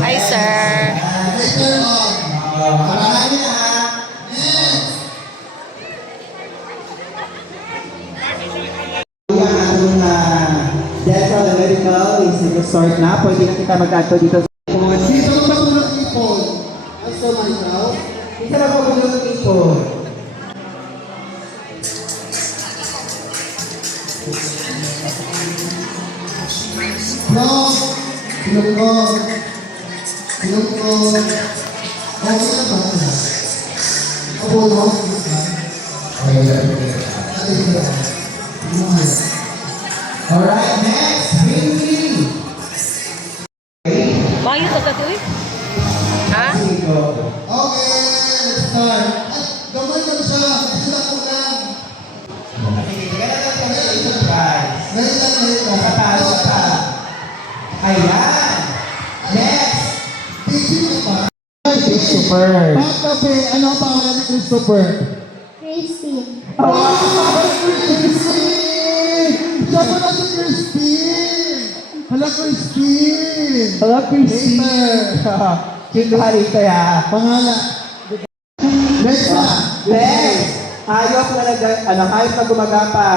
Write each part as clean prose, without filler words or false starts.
Hi, sir. Later on. Abangan niya ha. Yung ating dental and medical is nag-start na. Pwede na kita mag-ato dito sa Sino ba tulog ipon? Answer myself. isa lang po yung people. From Ilonggo. Ilonggo. Okay na ba? Ako no? Alright, next, Pinky. Bayo sa katoy? Ha? Okay, let's start. Ay, gamay lang siya. Sila ko lang. Ngayon lang. Ayan. Next. Picture pa. Christopher. Pagkape, ano ang pangalan ni Christopher? Christine. Christine! Siya pala si Christine! Hala, Christine! Hello, Christine. Kinduhari ito ya. Pangalan. Next na. Next. Hayop na gumagapa.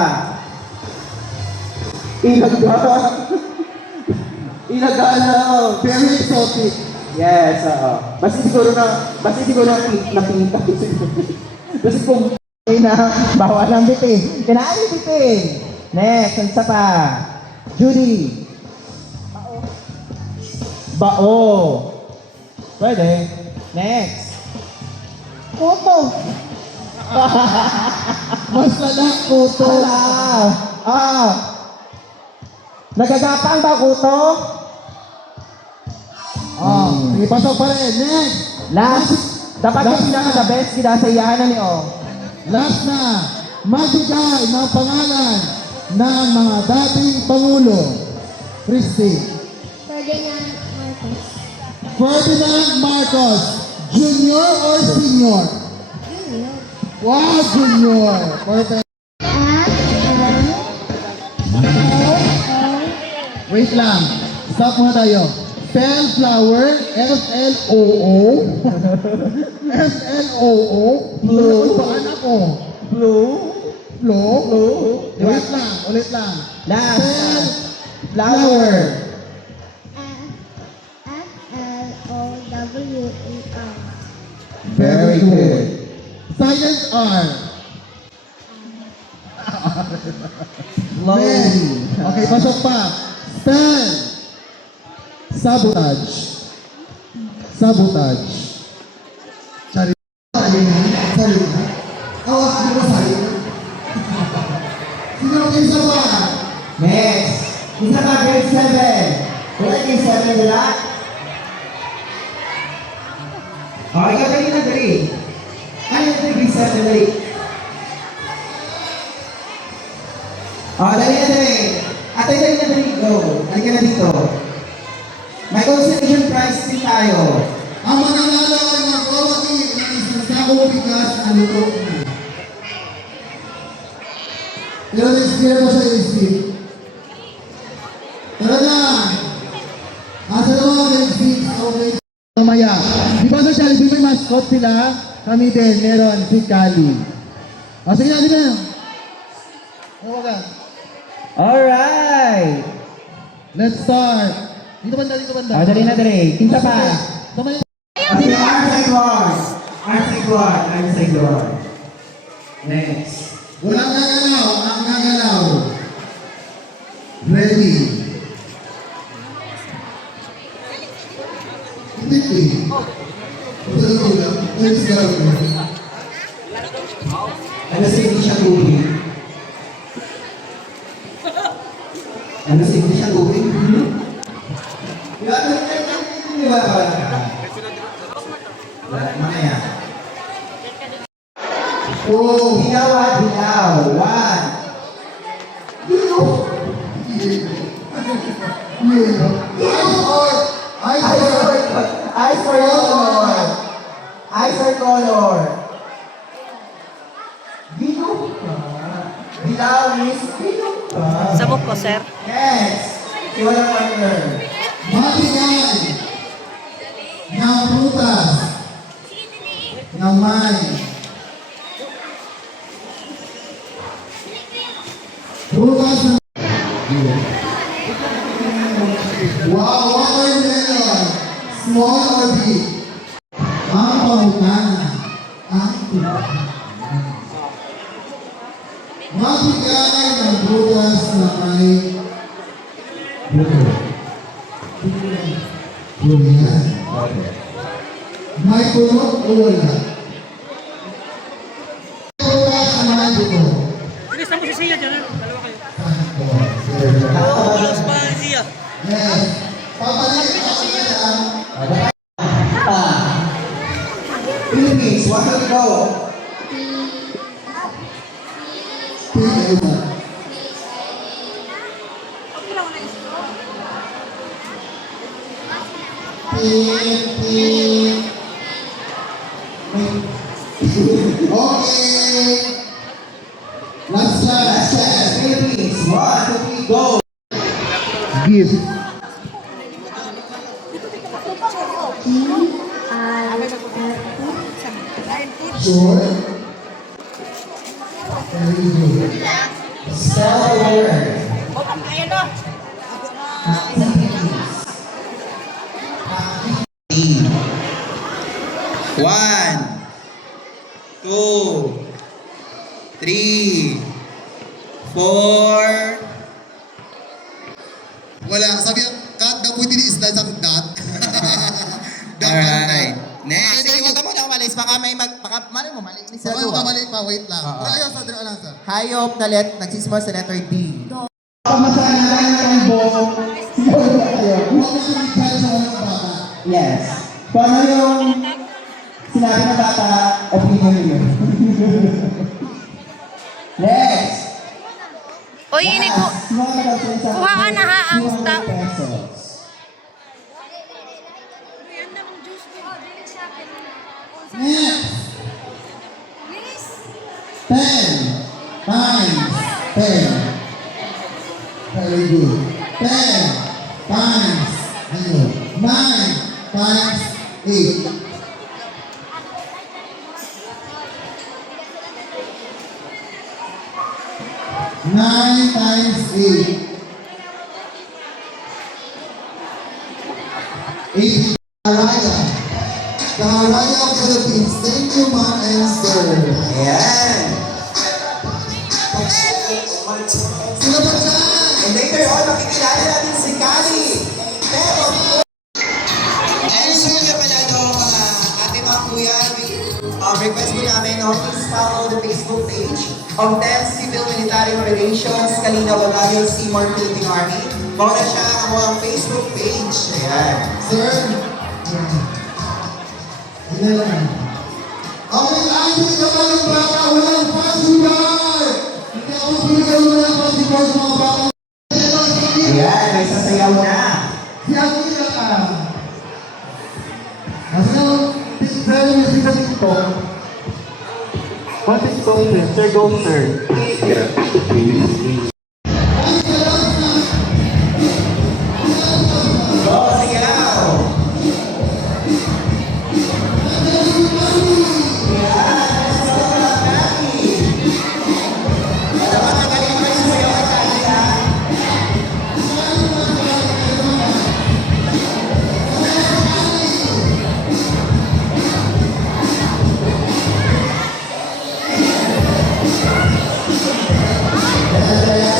Ilagala. Very exotic. Yes, oo. Basta siguro nakita ko siguro. Basta kung na bawal ang bitin. Kailangan yung bitin. Next, ang isa pa. Judy. Bao. Pwede. Next. Kuto. Mas lalak kuto. Nagagapang ba kuto? Sige, pasok pa rin. Next. Last. Dapat yung pinaka-the best kinasayaan ni O. Last na. Magbigay ng pangalan ng mga dating Pangulo. Christine. Ferdinand Marcos. Ferdinand Marcos. Junior or senior? Junior. Wow, junior. Perfect. Wait lang. Stop muna tayo. Spell flower. F-L-O-O. F-L-O-O. Blue. Saan ako? Blue. Blue. Blue. Ulit lang. Ulit lang. Last. Spell Flower. F-L-O-W-E-R. Very good. Silent R. Slowly. Okay, pasok pa. Spell. Sabotage. Sabotage. Sorry. Sorry. Awas, di ba sorry? Sino ang isa pa? Next. Isa pa, grade 7. Wala grade 7 nila? Oh, ikaw kanina dali. Ano yung grade 7 dali? Oh, dali na dali. Atay dali na dali. Go. Halika na dito. May consolation prize din tayo. Ang mananalo ay magkawagi ng isang sakong bigas na luto. Ilan experience mo sa ASP? Tara na! Asa naman ang ASP? Okay. Mamaya. Di ba sa Jollibee may mascot sila? Kami din, meron si Kali. O sige na, sige na. Ano ba? Alright. Let's start. Dito banda, dito banda. Oh, dali na dali. Kinsa pa? Tumay. Kasi Arcegor. Next. Walang gagalaw, ang gagalaw. Ready. Hindi. Ano sa hindi siya tubig? Ano sa hindi siya tubig? Di ba? Mamaya. Oh. Dilaw. One. Eyes for color. Eyes for color. Dilaw is Sabok ko, sir. Yes. Walang partner. Mabigay ng prutas ng may prutas ng wow, watermelon, small or big? Ang pangutana, ang prutas. Mabigay ng prutas na may durian. May puno o wala? Prutas na may puno. Bilisan mo si Sia dyan. Dalawa kayo. Yes. Oras pa si Sia. Papalik ako sa Philippines, 1 to go. pinag-iwan. Okay. Last chance. Philippines, 1 to 3, go. Give. Sure. Very good. Spell the word. One, two, three, four. Wala. Sabi ang cut the pwede is that of that. Alright. Next. Sige, huwag ka muna umalis. Baka may baka mali mo, mali. Baka kamali pa, wait lang. Oo. Pero ayaw sa dira lang sa. Hayop na nagsisimula sa letter D. Pamasahan na lang ng book. Huwag mo sinigay sa walang bata. Yes. Kung ano yung sinabi ng bata, opinion niyo. Next. Uy, ini ko. Kuha ka na ha, ang stop. stop. Next. 10 times 10. Very good. 10 times, 9 times 8. 9 times 8. 8. Araya. The Araya of Philippines. Thank you, ma'am and sir. Ayan. Sino ba dyan? And later on, makikilala natin si Kali. Pero, and so yun pala no, mga ating mga kuya, request po namin, no, please follow the Facebook page of DEF Civil Military Operations, Kalina Battalion, Seymour Philippine Army. Muna siya ang mga Facebook page. Ayan. Sir? Hindi lang. Okay, ay, ka ba ng bata? Walang pasibar! Hindi ako pinigyan mo ng pasibar sa mga bata. Ayan, may sasayaw na. Si Akira ka. Kasi pero yung sika dito. What is going sir? Sir, go sir. Go, sigaw! Kaya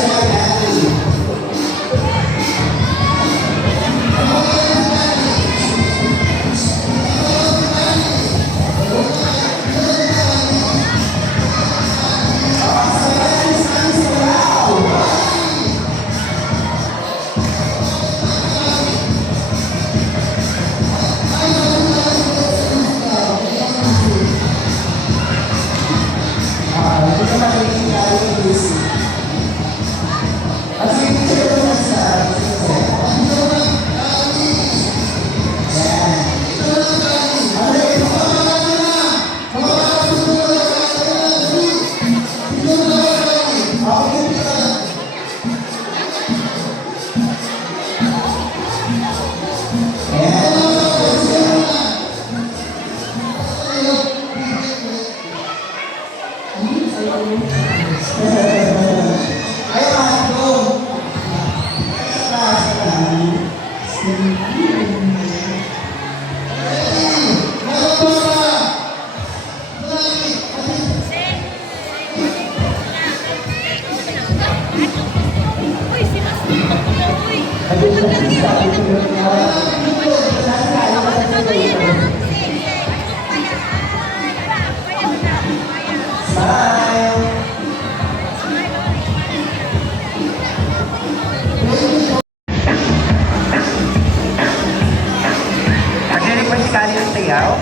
Nag-request pa si Kali ng sayaw?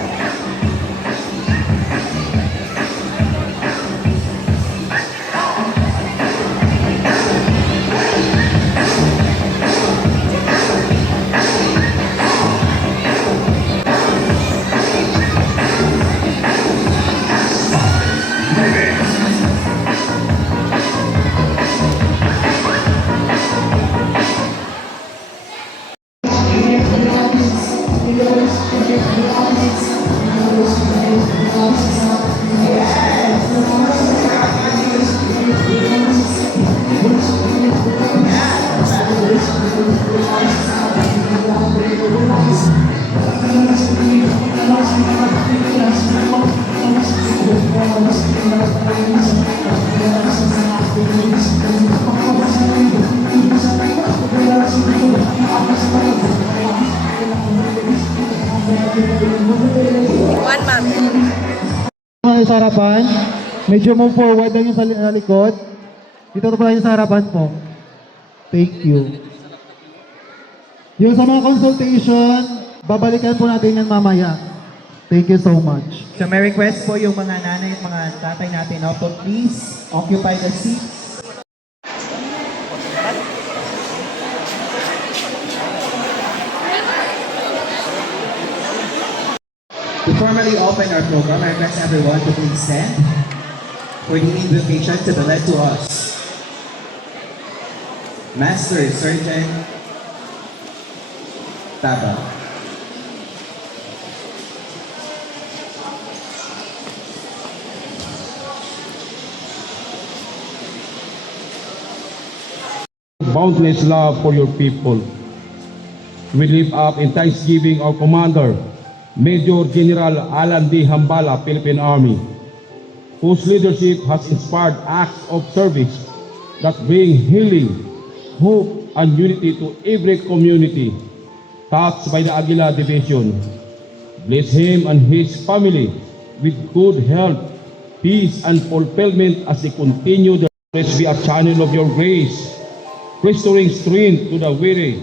One month. Mga sa harapan, medyo move forward lang yung sa likod. Dito na pala yung sa harapan po. Thank you. Yung sa mga consultation, babalikan po natin yan mamaya. Thank you so much. So may request po yung mga nanay at mga tatay natin. Opo, please occupy the seats. To formally open our program, I request everyone to please stand for the invocation to be led to us. Master Surgeon Taba. Boundless love for your people. We lift up in thanksgiving our commander, Major General Alan D. Hambala, Philippine Army, whose leadership has inspired acts of service that bring healing, hope, and unity to every community touched by the Aguila Division. Bless him and his family with good health, peace, and fulfillment as they continue their let's be a channel of your grace, restoring strength to the weary,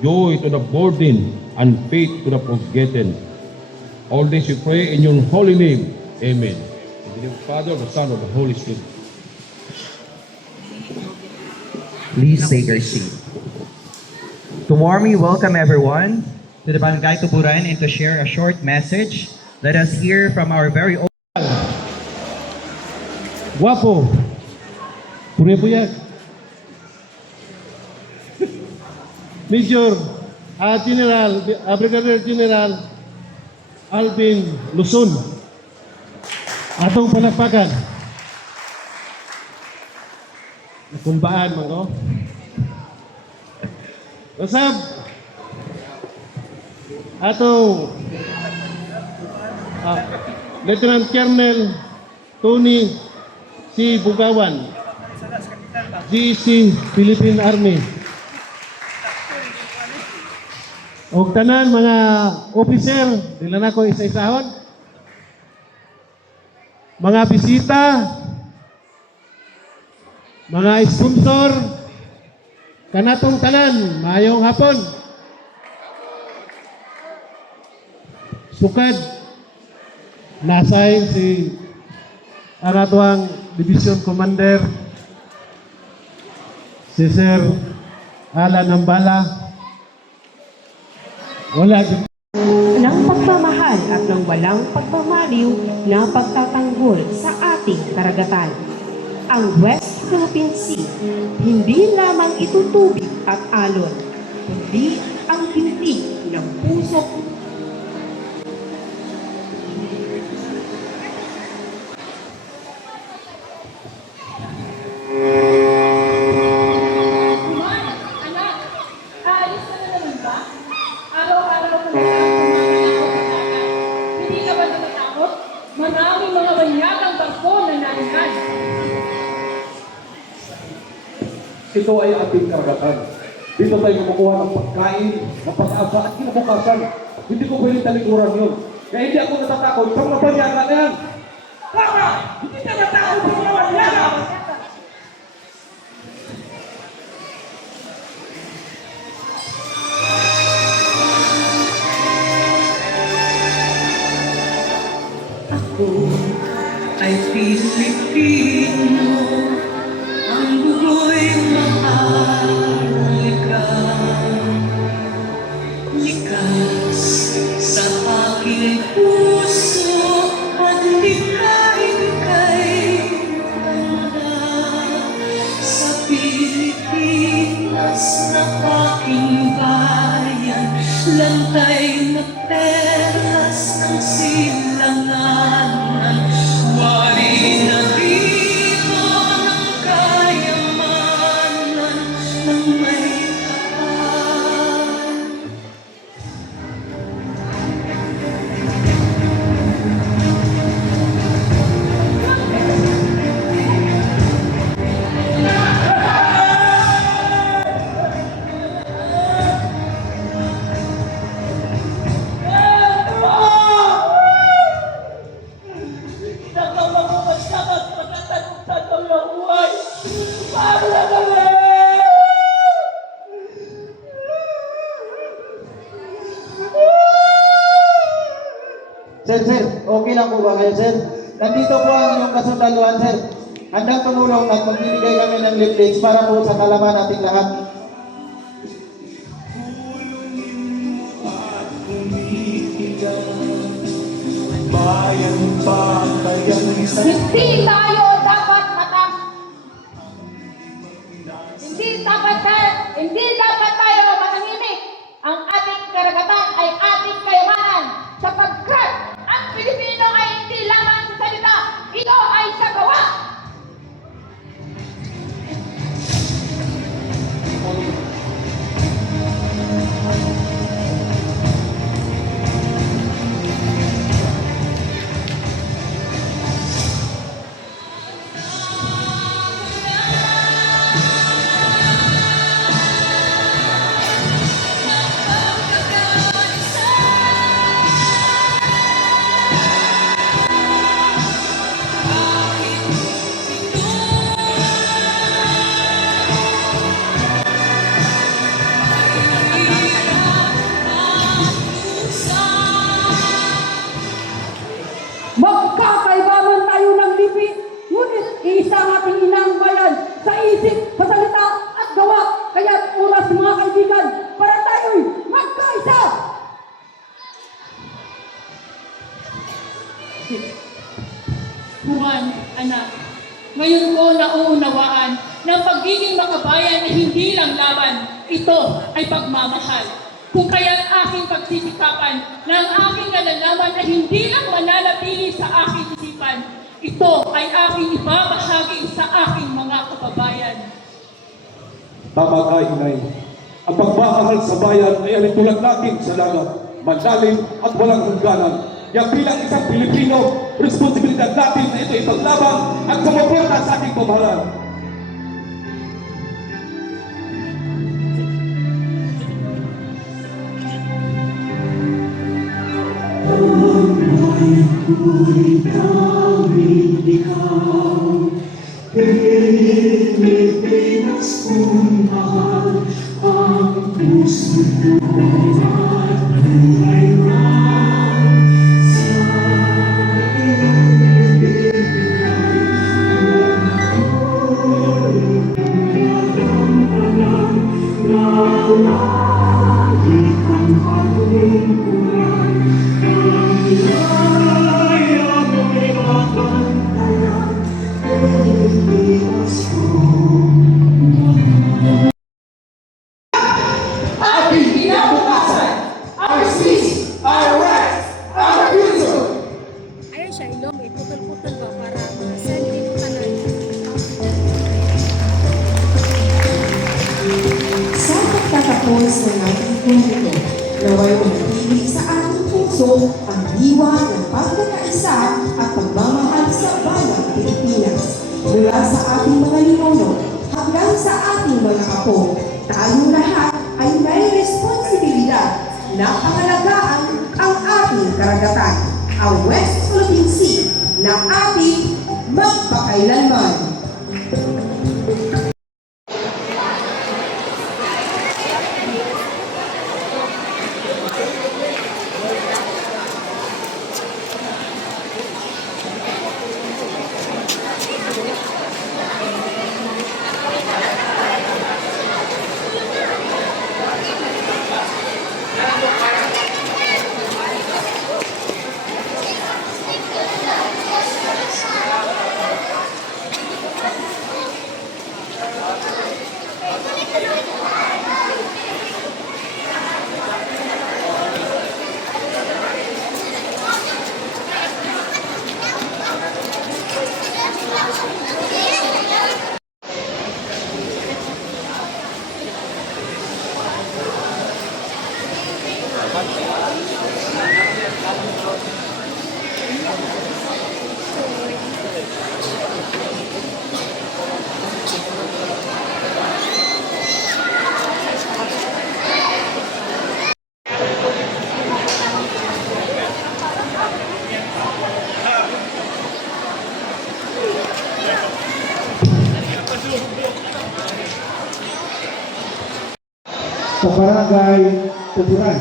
joy to the burdened, and faith to the forgotten. All this we pray in your holy name. Amen. In the name of the Father, the Son, and the Holy Spirit. Please take your seat. To warmly welcome everyone to the Barangay Tuburan and to share a short message, let us hear from our very own Guapo. Puyat. Major Brigadier General Alvin Luzon. Atong palakpakan. Kumbaan mo, no? Usab. Atong Lieutenant Colonel Tony C. Bugawan, GC Philippine Army. O tanan mga officer, dila na ko isa-isahon. Mga bisita, mga sponsor, kanatong tanan, mayong hapon. Sukad, nasay si Aratuang Division Commander, si Sir Alan Hambala. Wala ng pagmamahal at ng walang pagmamaliw na pagtatanggol sa ating karagatan. Ang West Philippine Sea, hindi lamang ito tubig at alon, kundi ang hintig ng puso. Ito ay ating karagatan. Dito tayo kumukuha ng pagkain, ng pag-asa at kinabukasan. Hindi ko pwedeng talikuran yun. Kaya hindi ako natatakot sa mga banyaga na yan. Tama! Hindi ka natakot sa mga banyaga! Ako ay Pilipino, ang buhay mahalagang likas sa aking puso at likhain kay ganda sa Pilipinas na aking bayan, lantay na perlas ng silanganan, wari na dito ng kayamanan ng may kapal. Sir, okay lang po ba kayo, sir? Nandito po ang inyong kasundaluhan, sir. Handang tumulong at magbibigay kami ng leaflets para po sa kalaman nating lahat. Hindi tayo dapat hindi dapat tayo manahimik. Ang ating karagatan ay ating kayamanan sapagkat ang Pilipino ay hindi lamang sa salita, ito ay sa gawa. Magkakaiba man tayo ng lipi, ngunit isa ang ating inang bayan sa isip, sa salita at gawa. Kaya oras mga kaibigan, para tayo'y magkaisa! Juan, anak, ngayon ko nauunawaan na ang pagiging makabayan ay hindi lang laban. Ito ay pagmamahal. Kung kaya't aking pagsisikapan na ang aking nalalaman ay hindi lang mananatili sa aking isipan, ito ay aking ibabahagi sa aking mga kababayan. Tama ka, Inay. Ang pagmamahal sa bayan ay alitulad natin sa dagat, malalim at walang hangganan. Kaya bilang isang Pilipino, responsibilidad natin na ito ipaglaban at sumuporta sa ating pamahalaan. Pilipinas kung mahal ang puso ko at buhay man sa iyong ibigay. Ako'y nagdamdaman na lagi kang paglingkuran. Ating kinabukasan, our speech, our rights, our future. Ayun siya, ilong, iputol-putol ba para ma-send dito ka na. Sa pagtatapos ng ating punto, naway manatili sa ating puso ang diwa ng pagkakaisa at pagmamahal sa bayang Pilipinas. Mula sa ating mga ninuno, hanggang sa ating mga apo. Tayong lahat ay may responsibilidad na pangalagaan ang ating karagatan, ang West Philippine Sea na ating magpakailanman. Sa barangay Tuburan.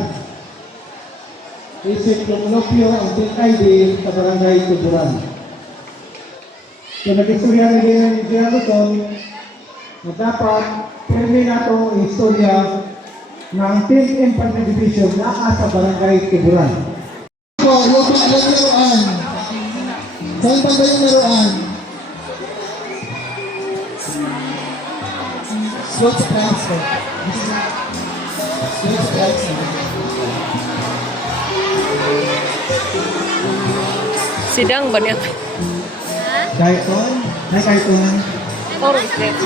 Isip Lumulopio ang TID sa barangay Tuburan. Kung nag-istorya na din ng Luton, na dapat pirmi na itong istorya ng Team Infantry Division na sa barangay Tuburan. Yung laruan. Saan pa ba yung laruan? Sports transfer. Sidang ba niya? Kaiton? May kaiton? Orange red.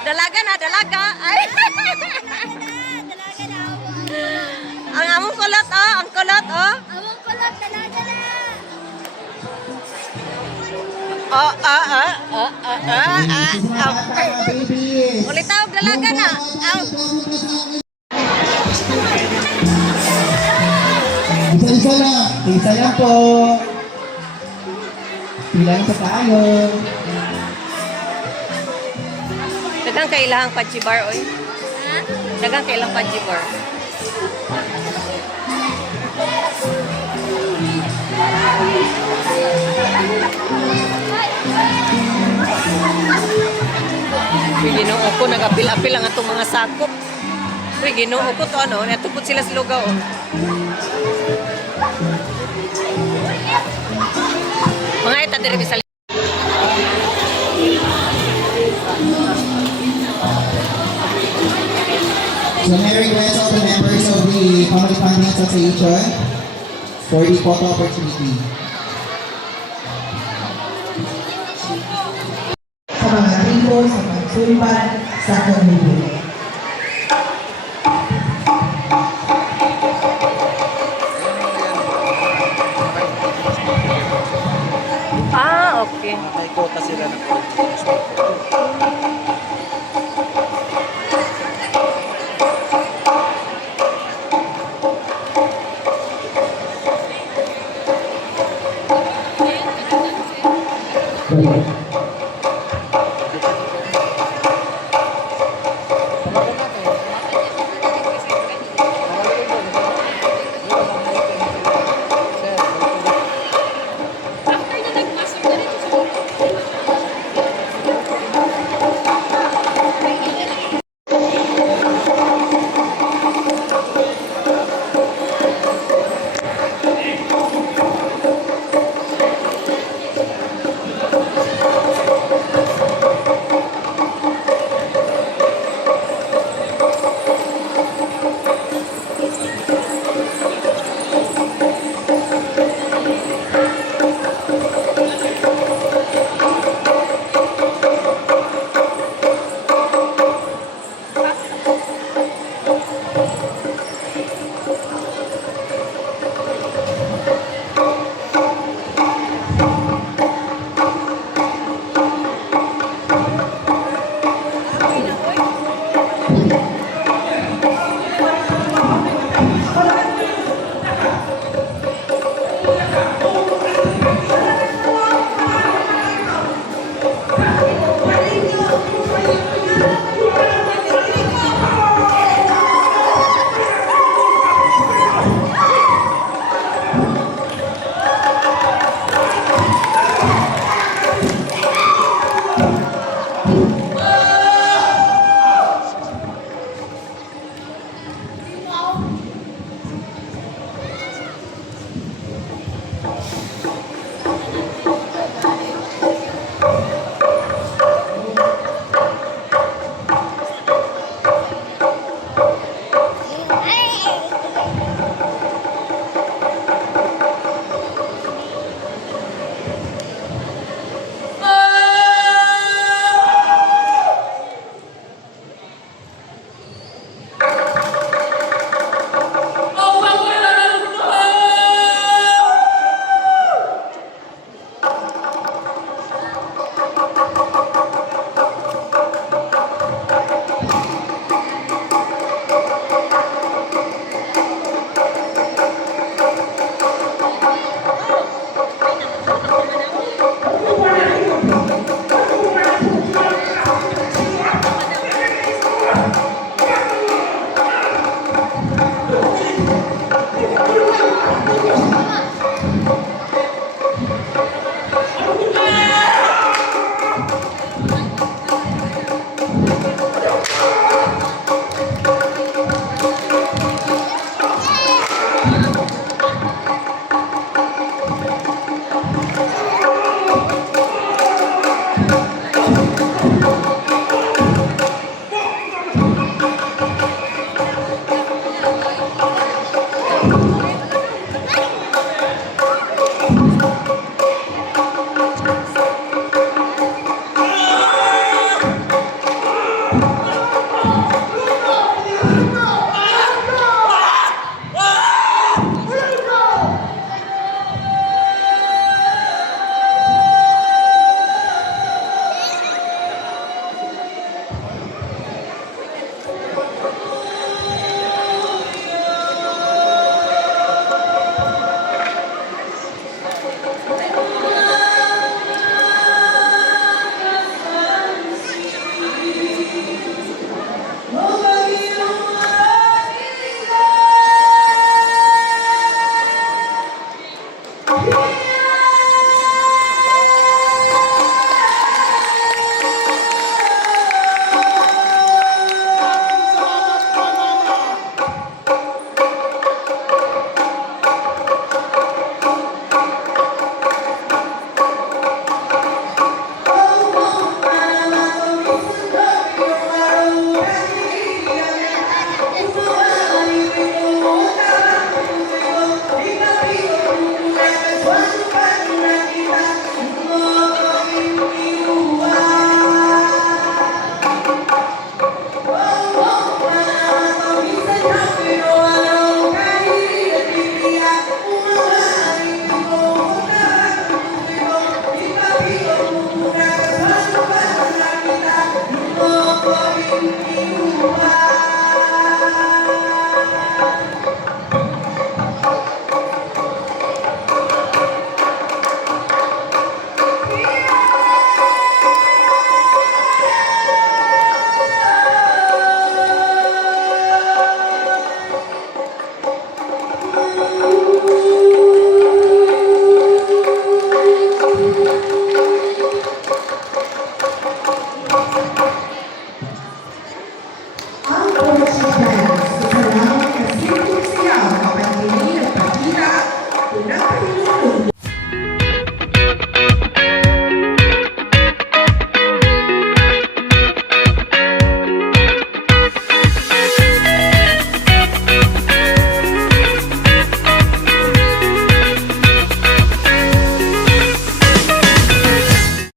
Dalaga na, dalaga. Ay. Ang among kulot, oh. Ang kulot, oh. Among kulot, dalaga na. Ulit tawag, dalaga na. Isa-isa lang. Isa lang po. Pilang pa tayo. Dagang kailangang pajibar, oy. Dagang kailangang pajibar. Uy, ginoo ko, nag-apil-apil ang atong mga sakop. Uy, ginoo ko to, ano, natupot sila sa lugaw, oh. Mga ita, diri bisali. So may request of the members of the Family Funding Association for the photo opportunity. Sa mga ribo, sa pagsulban, sa community. Ah, okay. May quota sila ng